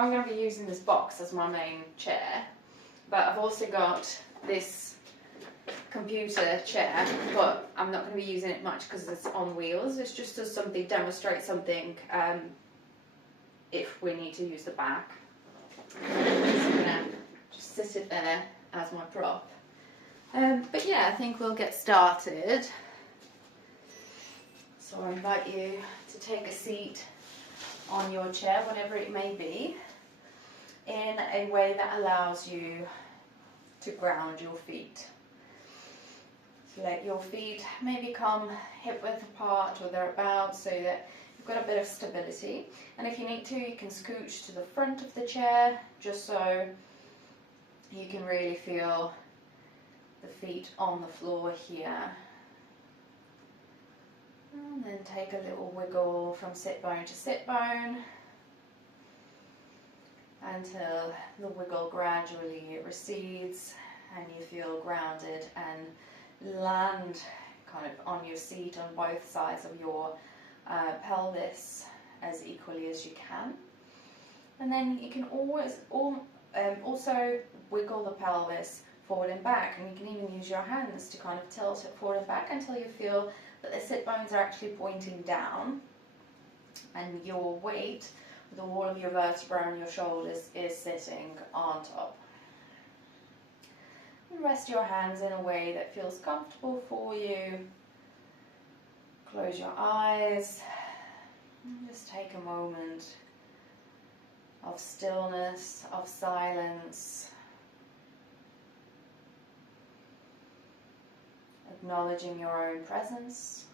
I'm going to be using this box as my main chair, but I've also got this computer chair, but I'm not going to be using it much because it's on wheels. It's just to demonstrate something if we need to use the back. So I'm going to just sit it there as my prop. But yeah, I think we'll get started. So I invite you to take a seat on your chair, whatever it may be, in a way that allows you to ground your feet. So let your feet maybe come hip width apart or thereabouts so that you've got a bit of stability. And if you need to, you can scooch to the front of the chair just so you can really feel the feet on the floor here. And then take a little wiggle from sit bone to sit bone until the wiggle gradually recedes and you feel grounded and land kind of on your seat on both sides of your pelvis as equally as you can. And then you can always also wiggle the pelvis forward and back, and you can even use your hands to kind of tilt it forward and back until you feel that the sit bones are actually pointing down and your weight with all of your vertebrae and your shoulders is sitting on top. And rest your hands in a way that feels comfortable for you. Close your eyes and just take a moment of stillness, of silence. Acknowledging your own presence.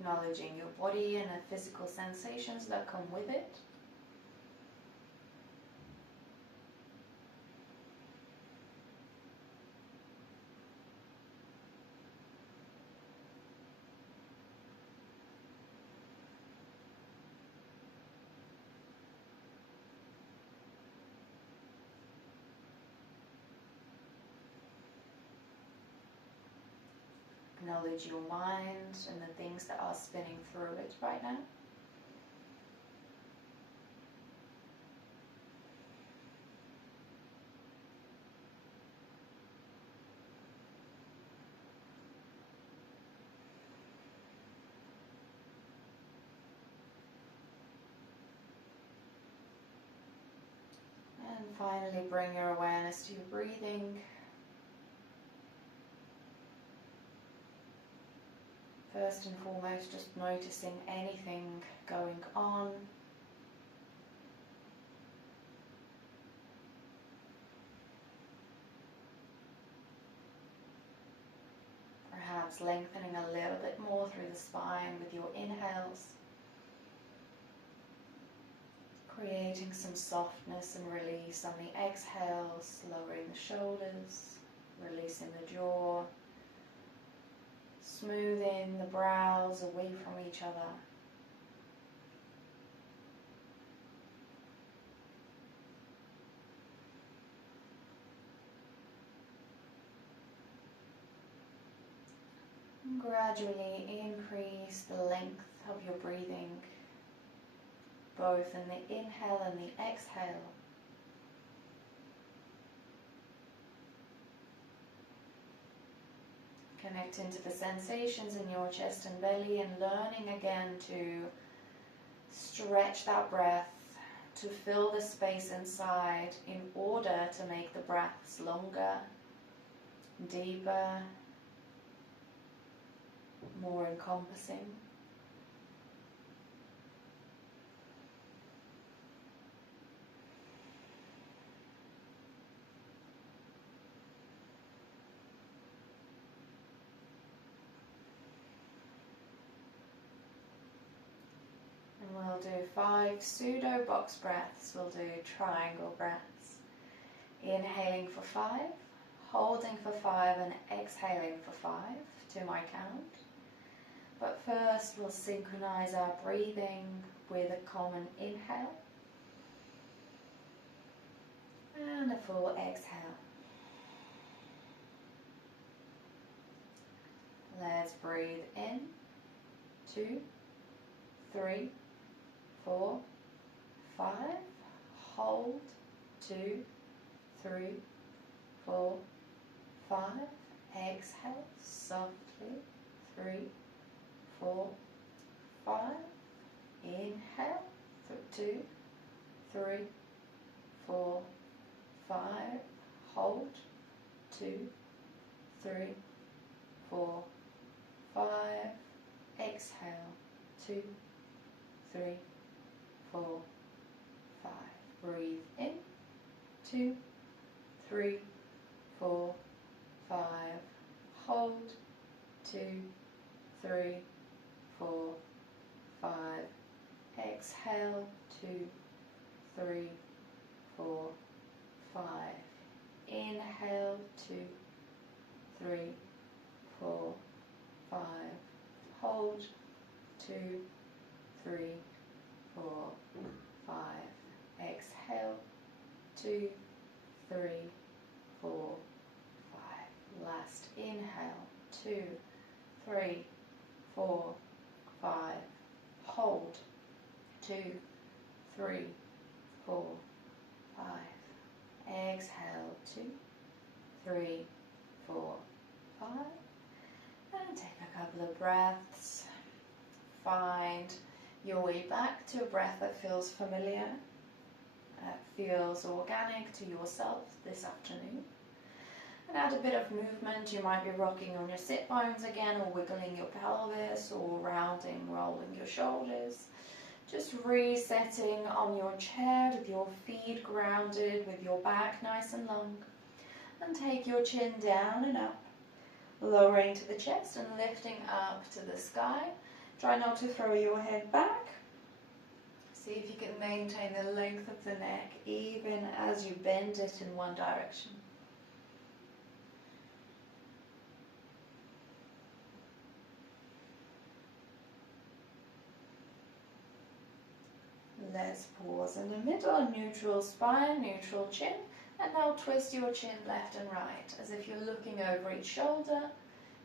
Acknowledging your body and the physical sensations that come with it. Acknowledge your mind and the things that are spinning through it right now. And finally, bring your awareness to your breathing. First and foremost, just noticing anything going on. Perhaps lengthening a little bit more through the spine with your inhales. Creating some softness and release on the exhales, lowering the shoulders, releasing the jaw. Smoothing the brows away from each other. And gradually increase the length of your breathing, both in the inhale and the exhale. Connecting to the sensations in your chest and belly and learning again to stretch that breath, to fill the space inside in order to make the breaths longer, deeper, more encompassing. We'll do 5 pseudo box breaths. We'll do triangle breaths. Inhaling for 5, holding for 5 and exhaling for 5 to my count. But first we'll synchronize our breathing with a common inhale. full exhale. Let's breathe in. 2, 3, 4, 5. Hold. 2, 3, 4, 5. Exhale softly. 3, 4, 5. Inhale. 2, 3, 4, 5. Hold. 2, 3, 4, 5. Exhale. 2, 3, 4, 5. Breathe in. 2, 3, 4, 5. Hold. 2, 3, 4, 5. Exhale. 2, 3, 4, 5. Inhale. 2, 3, 4, 5. Hold. 2, 3, 4, 5. Exhale. 2, 3, 4, 5. Last inhale. 2, 3, 4, 5. Hold. 2, 3, 4, 5. Exhale. 2, 3, 4, 5. And take a couple of breaths. Find your way back to a breath that feels familiar, that feels organic to yourself this afternoon. And add a bit of movement. You might be rocking on your sit bones again, or wiggling your pelvis, or rounding, rolling your shoulders. Just resetting on your chair with your feet grounded, with your back nice and long. And take your chin down and up, lowering to the chest and lifting up to the sky. Try not to throw your head back. See if you can maintain the length of the neck even as you bend it in one direction. Let's pause in the middle, neutral spine, neutral chin, and now twist your chin left and right as if you're looking over each shoulder.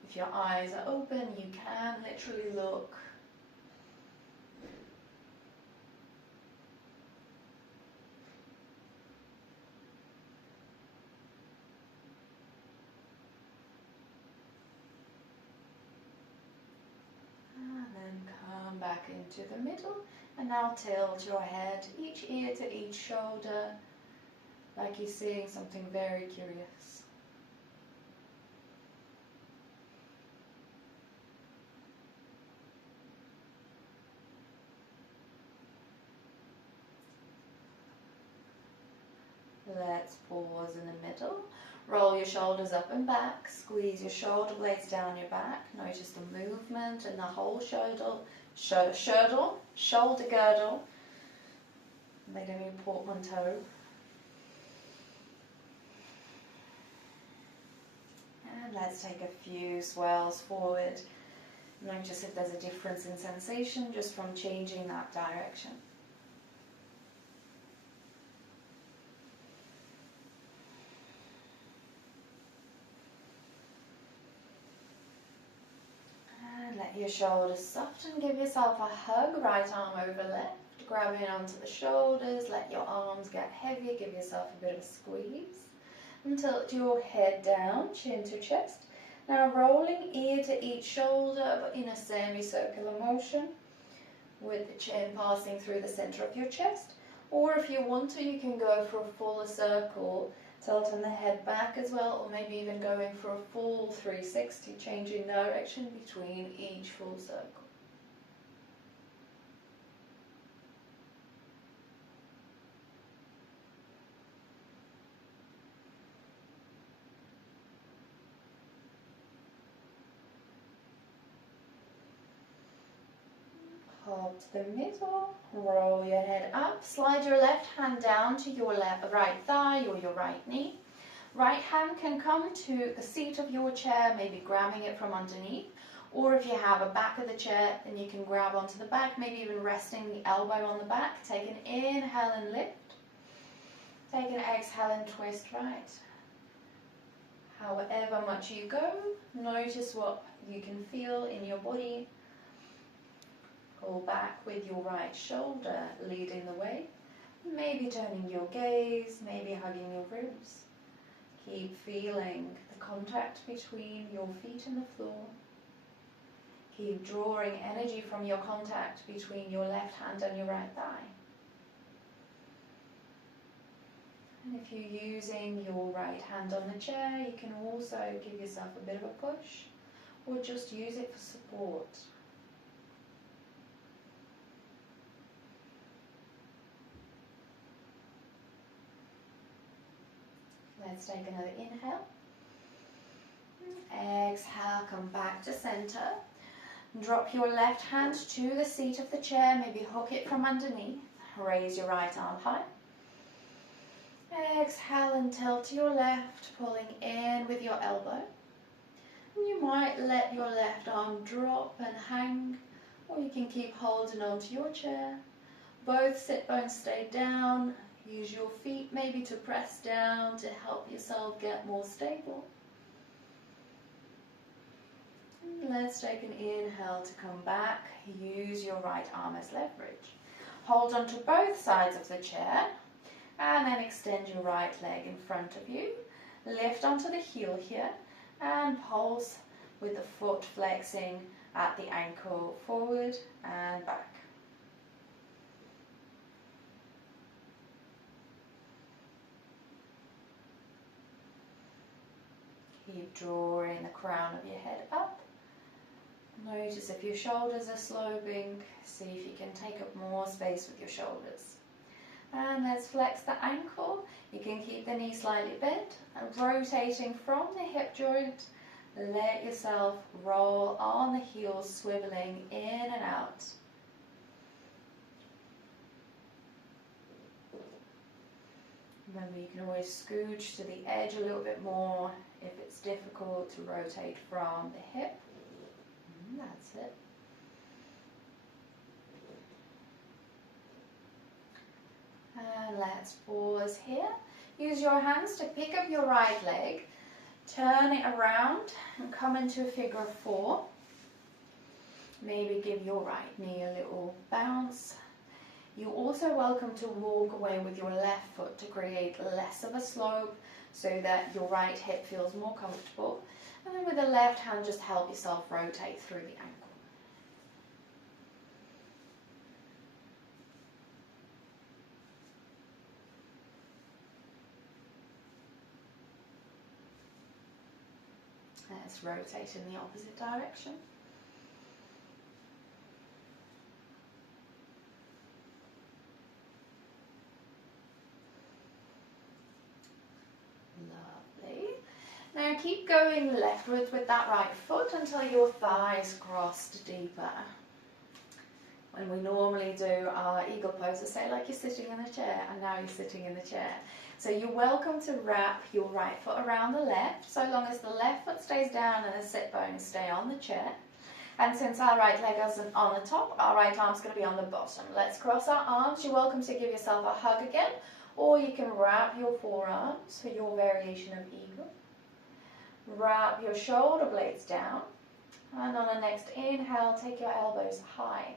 If your eyes are open, you can literally look. And then come back into the middle, and now tilt your head each ear to each shoulder, like you're seeing something very curious. Let's pause in the middle. Roll your shoulders up and back. Squeeze your shoulder blades down your back. Notice the movement in the whole shoulder girdle. Made a new portmanteau. And let's take a few swells forward. Notice if there's a difference in sensation just from changing that direction. Let your shoulders soften, give yourself a hug, right arm over left, grab in onto the shoulders, let your arms get heavy, give yourself a bit of a squeeze, and tilt your head down, chin to chest. Now rolling ear to each shoulder, but in a semicircular motion, with the chin passing through the center of your chest, or if you want to, you can go for a fuller circle, tilting the head back as well, or maybe even going for a full 360, changing direction between each full circle. Hop to the middle, roll your head up, slide your left hand down to your right thigh or your right knee. Right hand can come to the seat of your chair, maybe grabbing it from underneath, or if you have a back of the chair, then you can grab onto the back, maybe even resting the elbow on the back. Take an inhale and lift, Take an exhale and twist right. However much you go, notice what you can feel in your body. Pull back with your right shoulder leading the way. Maybe turning your gaze, maybe hugging your ribs. Keep feeling the contact between your feet and the floor. Keep drawing energy from your contact between your left hand and your right thigh. And if you're using your right hand on the chair, you can also give yourself a bit of a push or just use it for support. Let's take another inhale. Exhale, come back to center. Drop your left hand to the seat of the chair, maybe hook it from underneath. Raise your right arm high. Exhale and tilt to your left, pulling in with your elbow. You might let your left arm drop and hang, or you can keep holding onto your chair. Both sit bones stay down. Use your feet maybe to press down to help yourself get more stable. Let's take an inhale to come back. Use your right arm as leverage. Hold on to both sides of the chair and then extend your right leg in front of you. Lift onto the heel here and pulse with the foot flexing at the ankle, forward and back. Keep drawing the crown of your head up. Notice if your shoulders are sloping, see if you can take up more space with your shoulders. And let's flex the ankle. You can keep the knee slightly bent and rotating from the hip joint. Let yourself roll on the heels, swiveling in and out. Remember, you can always scooch to the edge a little bit more if it's difficult to rotate from the hip. That's it. And let's pause here. Use your hands to pick up your right leg, turn it around and come into a figure of 4. Maybe give your right knee a little bounce. You're also welcome to walk away with your left foot to create less of a slope so that your right hip feels more comfortable. And then with the left hand, just help yourself rotate through the ankle. Let's rotate in the opposite direction. Lovely. Now keep going leftwards with that right foot until your thighs crossed deeper. When we normally do our eagle pose, I say like you're sitting in a chair, and now you're sitting in the chair. So you're welcome to wrap your right foot around the left, so long as the left foot stays down and the sit bones stay on the chair. And since our right leg isn't on the top, our right arm's going to be on the bottom. Let's cross our arms. You're welcome to give yourself a hug again, or you can wrap your forearms for your variation of eagle. Wrap your shoulder blades down, and on the next inhale, take your elbows high.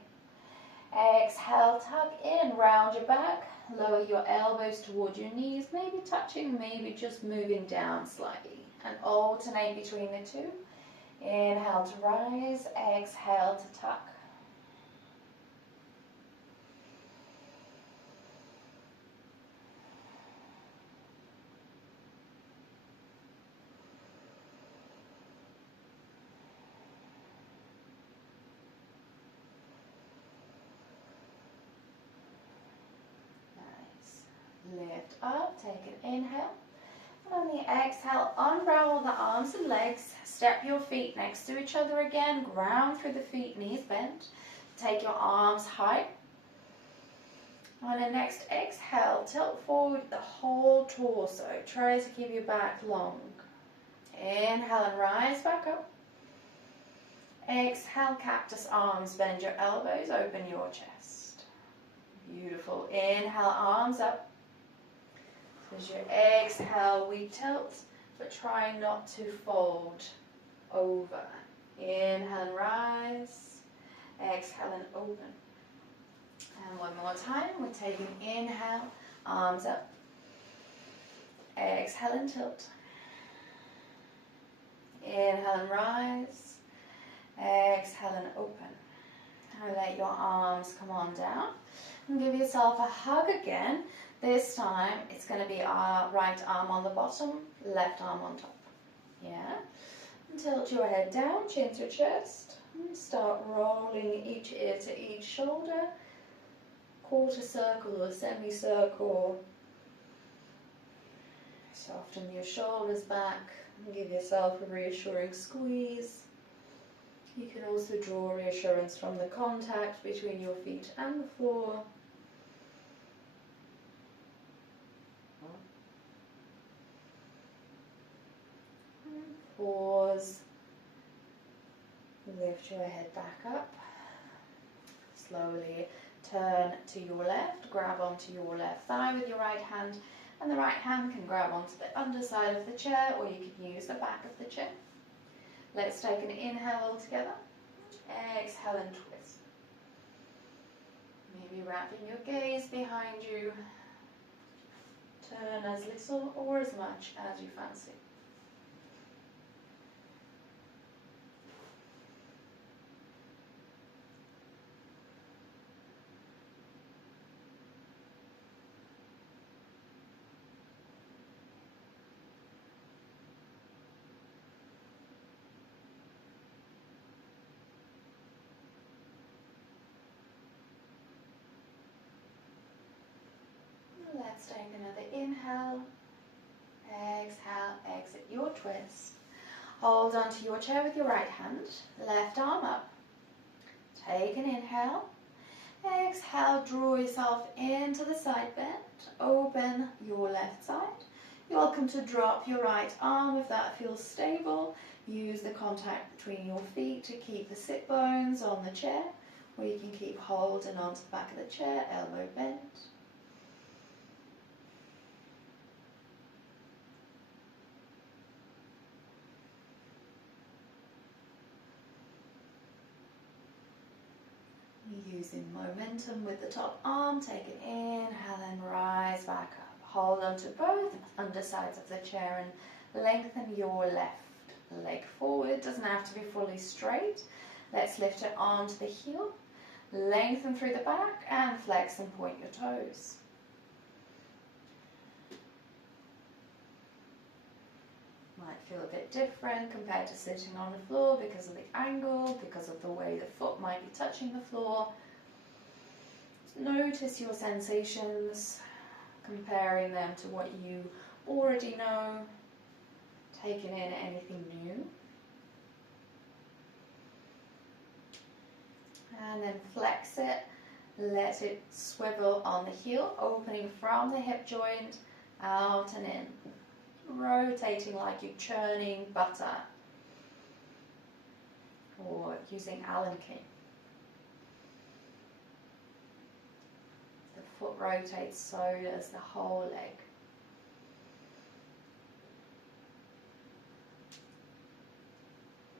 Exhale, tuck in, round your back, lower your elbows toward your knees, maybe touching, maybe just moving down slightly, and alternate between the two. Inhale to rise, exhale to tuck. Lift up, take an inhale, and on the exhale, unravel the arms and legs, step your feet next to each other again, ground through the feet, knees bent, take your arms high. On the next exhale, tilt forward the whole torso, try to keep your back long. Inhale and rise back up. Exhale, cactus arms, bend your elbows, open your chest. Beautiful. Inhale, arms up. As you exhale, we tilt, but try not to fold over. Inhale and rise. Exhale and open. And one more time, we're taking inhale, arms up. Exhale and tilt. Inhale and rise. Exhale and open. Now let your arms come on down. And give yourself a hug again. This time it's going to be our right arm on the bottom, left arm on top. Yeah? And tilt your head down, chin to chest. And start rolling each ear to each shoulder. Quarter circle or semicircle. Soften your shoulders back and give yourself a reassuring squeeze. You can also draw reassurance from the contact between your feet and the floor. Pause. Lift your head back up. Slowly turn to your left. Grab onto your left thigh with your right hand. And the right hand can grab onto the underside of the chair, or you can use the back of the chair. Let's take an inhale all together. Exhale and twist. Maybe wrapping your gaze behind you. Turn as little or as much as you fancy. Let's take another inhale. Exhale, exit your twist. Hold onto your chair with your right hand. Left arm up. Take an inhale. Exhale, draw yourself into the side bend. Open your left side. You're welcome to drop your right arm if that feels stable. Use the contact between your feet to keep the sit bones on the chair, or you can keep holding onto the back of the chair, elbow bent. Using momentum with the top arm, take an inhale and rise back up. Hold on to both undersides of the chair and lengthen your left leg forward. Doesn't have to be fully straight. Let's lift it onto the heel. Lengthen through the back and flex and point your toes. Might feel a bit different compared to sitting on the floor because of the angle, because of the way the foot might be touching the floor. Notice your sensations, comparing them to what you already know, taking in anything new. And then flex it, let it swivel on the heel, opening from the hip joint, out and in. Rotating like you're churning butter or using Allen key. The foot rotates, so does the whole leg.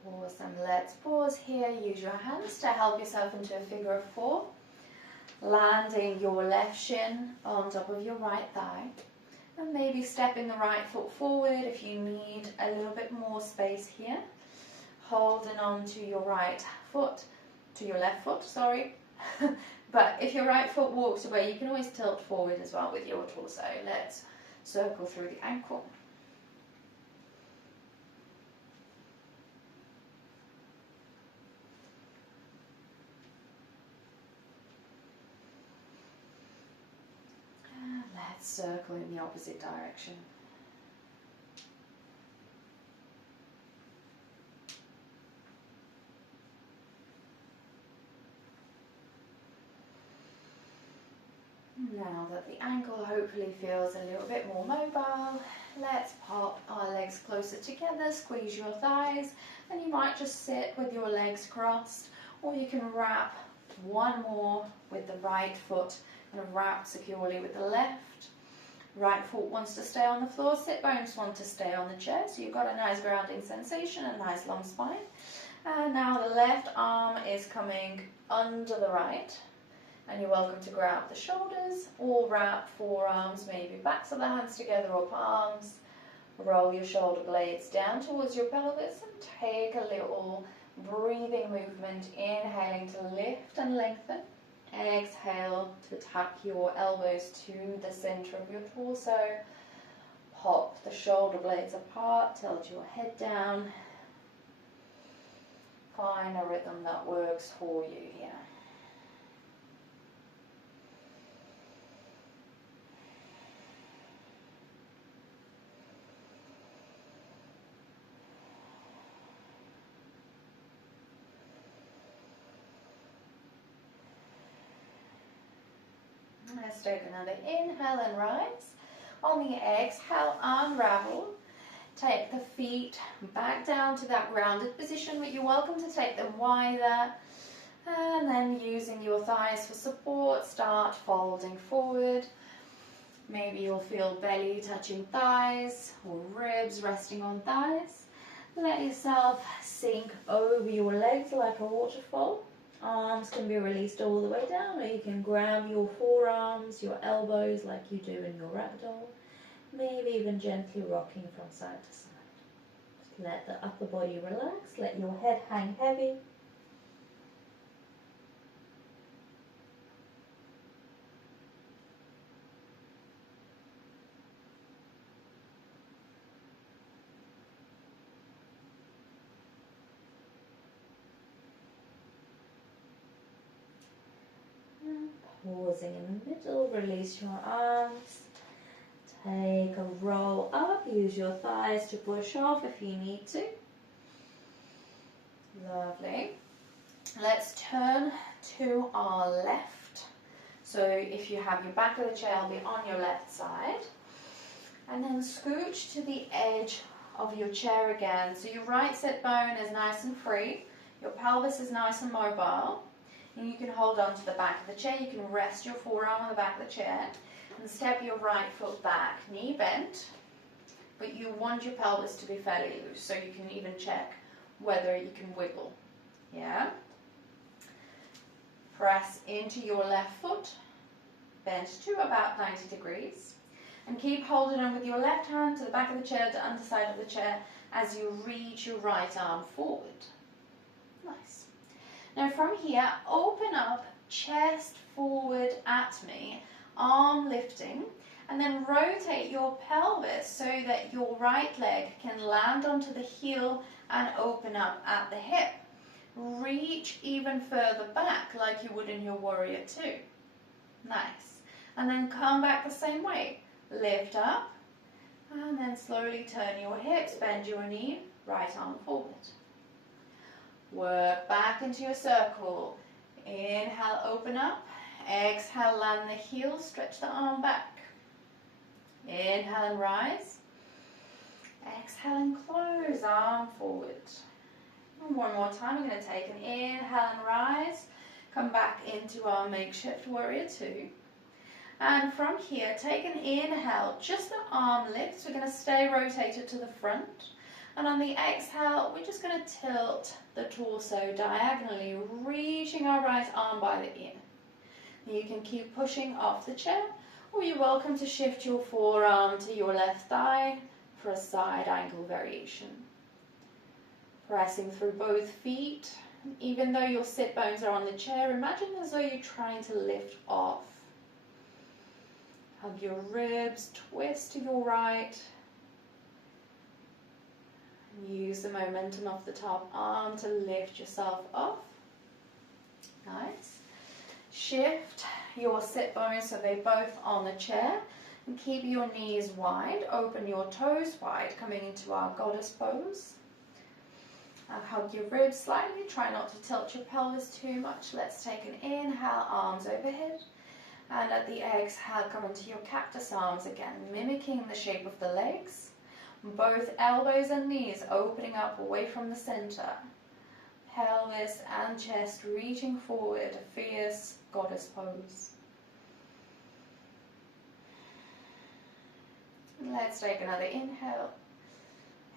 Awesome. Let's pause here. Use your hands to help yourself into a figure of four. Landing your left shin on top of your right thigh. And maybe stepping the right foot forward if you need a little bit more space here. Holding on to your right foot, to your left foot, sorry. But if your right foot walks away, you can always tilt forward as well with your torso. Let's circle through the ankle. Let's circle in the opposite direction. Now that the ankle hopefully feels a little bit more mobile, let's pop our legs closer together, squeeze your thighs, and you might just sit with your legs crossed, or you can wrap one more with the right foot and wrap securely with the left. Right foot wants to stay on the floor, sit bones want to stay on the chair, so you've got a nice grounding sensation, a nice long spine. And now the left arm is coming under the right, and you're welcome to grab the shoulders or wrap forearms, maybe backs of the hands together or palms. Roll your shoulder blades down towards your pelvis and take a little breathing movement, inhaling to lift and lengthen. Exhale to tuck your elbows to the center of your torso. Pop the shoulder blades apart, tilt your head down. Find a rhythm that works for you here. Let's take another inhale and rise. On the exhale, unravel. Take the feet back down to that grounded position, but you're welcome to take them wider. And then using your thighs for support, start folding forward. Maybe you'll feel belly touching thighs or ribs resting on thighs. Let yourself sink over your legs like a waterfall. Arms can be released all the way down, or you can grab your forearms, your elbows like you do in your ragdoll. Maybe even gently rocking from side to side. Just let the upper body relax, let your head hang heavy. Pausing in the middle, release your arms. Take a roll up, use your thighs to push off if you need to. Lovely. Let's turn to our left. So if you have your back of the chair, I'll be on your left side. And then scooch to the edge of your chair again. So your right sit bone is nice and free. Your pelvis is nice and mobile. And you can hold on to the back of the chair. You can rest your forearm on the back of the chair and step your right foot back, knee bent, but you want your pelvis to be fairly loose, so you can even check whether you can wiggle. Yeah? Press into your left foot, bend to about 90 degrees, and keep holding on with your left hand to the back of the chair, to underside of the chair, as you reach your right arm forward. Nice. Now from here, open up, chest forward at me, arm lifting, and then rotate your pelvis so that your right leg can land onto the heel and open up at the hip. Reach even further back like you would in your warrior two. Nice. And then come back the same way. Lift up, and then slowly turn your hips, bend your knee, right arm forward. Work back into your circle. Inhale, open up. Exhale, land the heel, stretch the arm back. Inhale and rise. Exhale and close, arm forward. And one more time, we're going to take an inhale and rise. Come back into our makeshift warrior two. And from here, take an inhale, just the arm lifts. We're going to stay rotated to the front. And on the exhale, we're just going to tilt the torso diagonally, reaching our right arm by the ear. You can keep pushing off the chair, or you're welcome to shift your forearm to your left thigh for a side angle variation. Pressing through both feet. Even though your sit bones are on the chair, imagine as though you're trying to lift off. Hug your ribs, twist to your right. Use the momentum of the top arm to lift yourself off. Nice. Shift your sit bones so they're both on the chair, and keep your knees wide, open your toes wide, coming into our goddess pose. And hug your ribs slightly, try not to tilt your pelvis too much. Let's take an inhale, arms overhead, and at the exhale come into your cactus arms again, mimicking the shape of the legs. Both elbows and knees opening up away from the center. Pelvis and chest reaching forward, a fierce goddess pose. Let's take another inhale.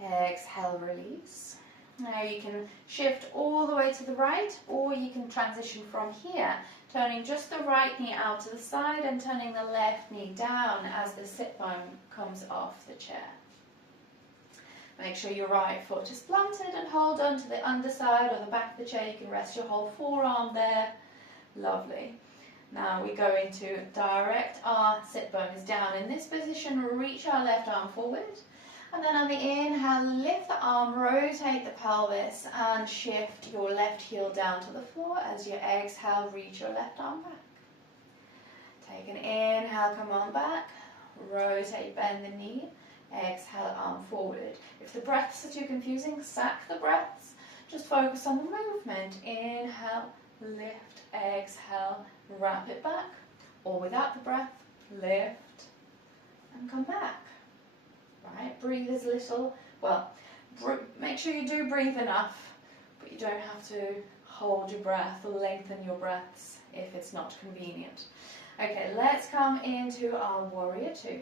Exhale, release. Now you can shift all the way to the right, or you can transition from here, turning just the right knee out to the side and turning the left knee down as the sit bone comes off the chair. Make sure your right foot is planted and hold on to the underside or the back of the chair. You can rest your whole forearm there. Lovely. Now we go into direct our sit bones down. In this position, reach our left arm forward. And then on the inhale, lift the arm, rotate the pelvis and shift your left heel down to the floor. As you exhale, reach your left arm back. Take an inhale, come on back. Rotate, bend the knee. Exhale, arm forward. If the breaths are too confusing, sack the breaths. Just focus on the movement. Inhale, lift, exhale, wrap it back. Or without the breath, lift and come back. Right, breathe as little. Well, make sure you do breathe enough, but you don't have to hold your breath or lengthen your breaths if it's not convenient. Okay, let's come into our warrior two.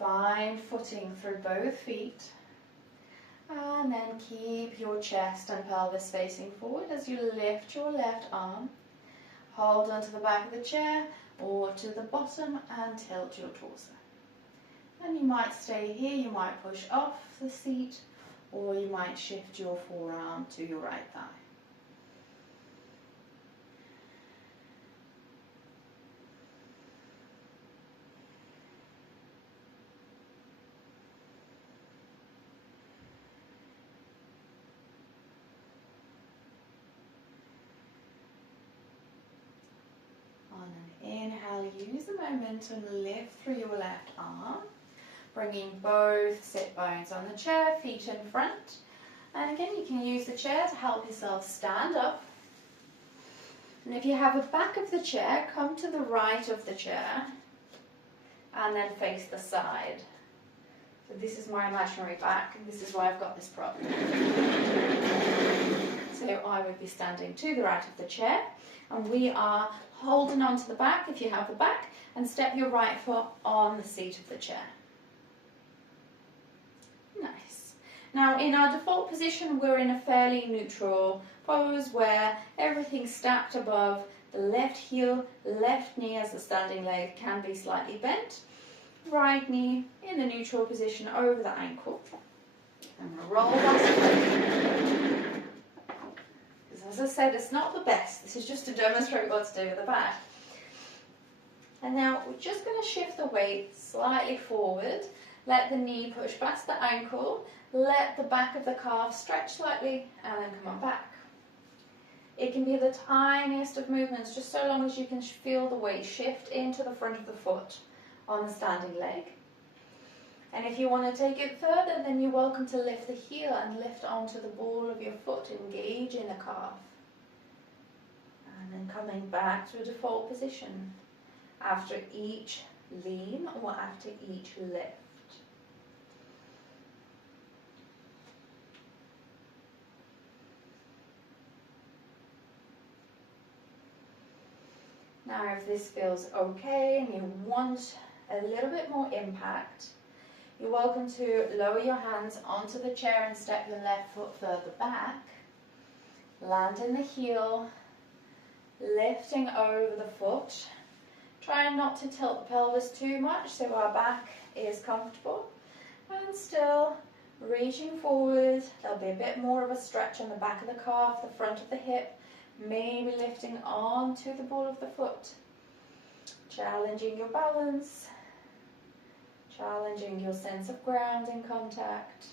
Find footing through both feet. And then keep your chest and pelvis facing forward as you lift your left arm. Hold onto the back of the chair or to the bottom and tilt your torso. And you might stay here, you might push off the seat, or you might shift your forearm to your right thigh. On an inhale, use the momentum, lift through your left arm. Bringing both sit bones on the chair, feet in front. And again, you can use the chair to help yourself stand up. And if you have a back of the chair, come to the right of the chair and then face the side. So this is my imaginary back, and this is why I've got this problem. So I would be standing to the right of the chair, and we are holding onto the back if you have the back, and step your right foot on the seat of the chair. Nice. Now in our default position, we're in a fairly neutral pose where everything's stacked above the left heel, left knee as the standing leg can be slightly bent, right knee in the neutral position over the ankle. I'm going to roll back. Because as I said, it's not the best. This is just to demonstrate what to do with the back. And now we're just going to shift the weight slightly forward. Let the knee push past the ankle. Let the back of the calf stretch slightly and then come on back. It can be the tiniest of movements, just so long as you can feel the weight shift into the front of the foot on the standing leg. And if you want to take it further, then you're welcome to lift the heel and lift onto the ball of your foot, engaging the calf. And then coming back to a default position after each lean or after each lift. Now if this feels okay and you want a little bit more impact, you're welcome to lower your hands onto the chair and step your left foot further back. Land in the heel, lifting over the foot. Try not to tilt the pelvis too much so our back is comfortable. And still reaching forward. There'll be a bit more of a stretch on the back of the calf, the front of the hip. Maybe lifting onto the ball of the foot. Challenging your balance. Challenging your sense of ground and contact.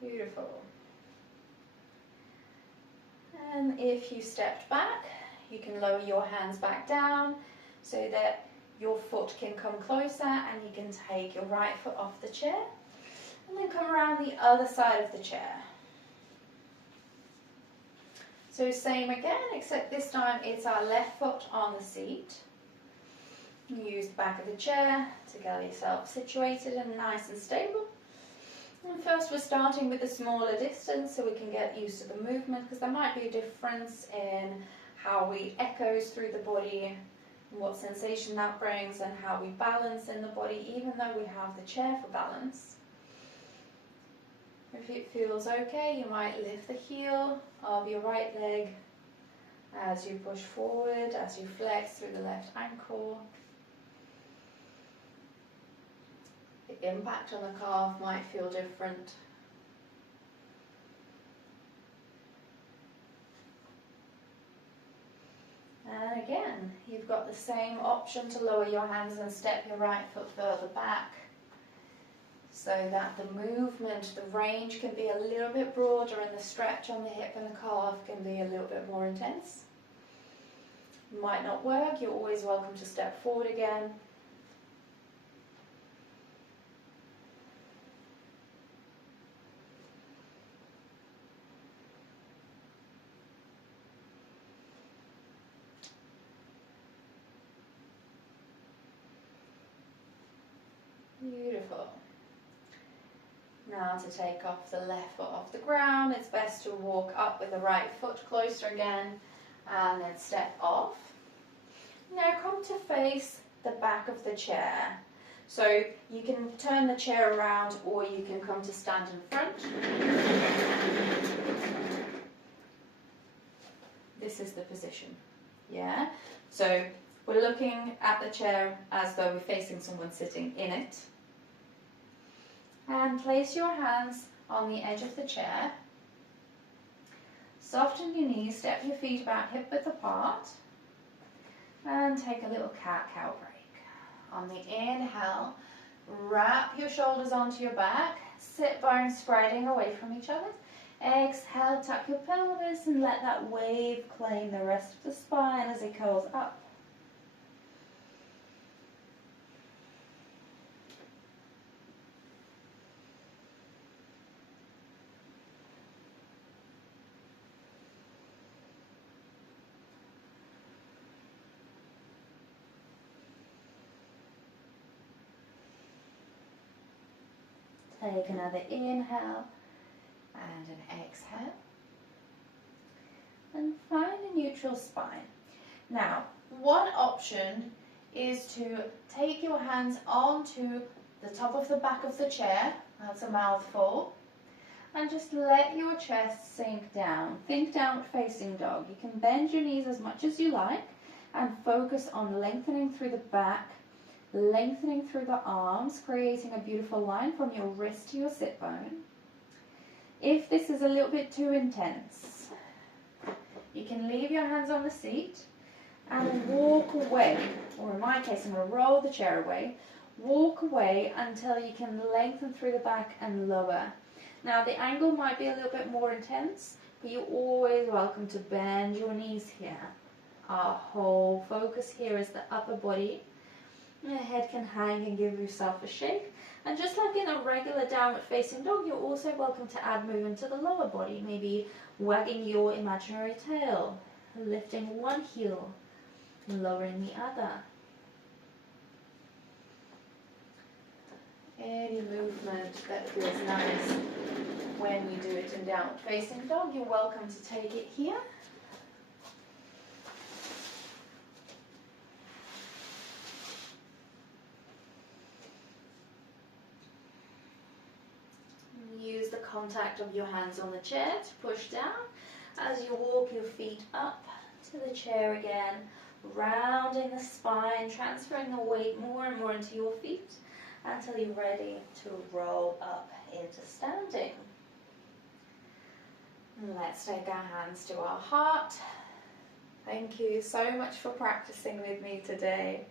Beautiful. And if you stepped back, you can lower your hands back down so that your foot can come closer and you can take your right foot off the chair and then come around the other side of the chair. So same again, except this time it's our left foot on the seat. Use the back of the chair to get yourself situated and nice and stable. And first we're starting with a smaller distance so we can get used to the movement, because there might be a difference in how we echoes through the body, what sensation that brings, and how we balance in the body, even though we have the chair for balance. If it feels okay, you might lift the heel of your right leg as you push forward, as you flex through the left ankle. The impact on the calf might feel different. And again, you've got the same option to lower your hands and step your right foot further back, so that the movement, the range can be a little bit broader and the stretch on the hip and the calf can be a little bit more intense. Might not work, you're always welcome to step forward again. Beautiful. Now to take off the left foot off the ground, it's best to walk up with the right foot closer again and then step off. Now come to face the back of the chair. So you can turn the chair around or you can come to stand in front. This is the position, yeah? So we're looking at the chair as though we're facing someone sitting in it. And place your hands on the edge of the chair. Soften your knees, step your feet about hip width apart. And take a little cat-cow break. On the inhale, wrap your shoulders onto your back, sit bones spreading away from each other. Exhale, tuck your pelvis and let that wave claim the rest of the spine as it curls up. Take another inhale and an exhale. And find a neutral spine. Now, one option is to take your hands onto the top of the back of the chair, that's a mouthful, and just let your chest sink down. Think downward facing dog. You can bend your knees as much as you like and focus on lengthening through the back, lengthening through the arms, creating a beautiful line from your wrist to your sit bone. If this is a little bit too intense, you can leave your hands on the seat and walk away, or in my case I'm going to roll the chair away. Walk away until you can lengthen through the back and lower. Now the angle might be a little bit more intense, but you're always welcome to bend your knees here. Our whole focus here is the upper body. Your head can hang and give yourself a shake. And just like in a regular downward facing dog, you're also welcome to add movement to the lower body, maybe wagging your imaginary tail, lifting one heel, lowering the other. Any movement that feels nice when you do it in downward facing dog, you're welcome to take it here. Use the contact of your hands on the chair to push down as you walk your feet up to the chair again, rounding the spine, transferring the weight more and more into your feet until you're ready to roll up into standing. Let's take our hands to our heart. Thank you so much for practicing with me today.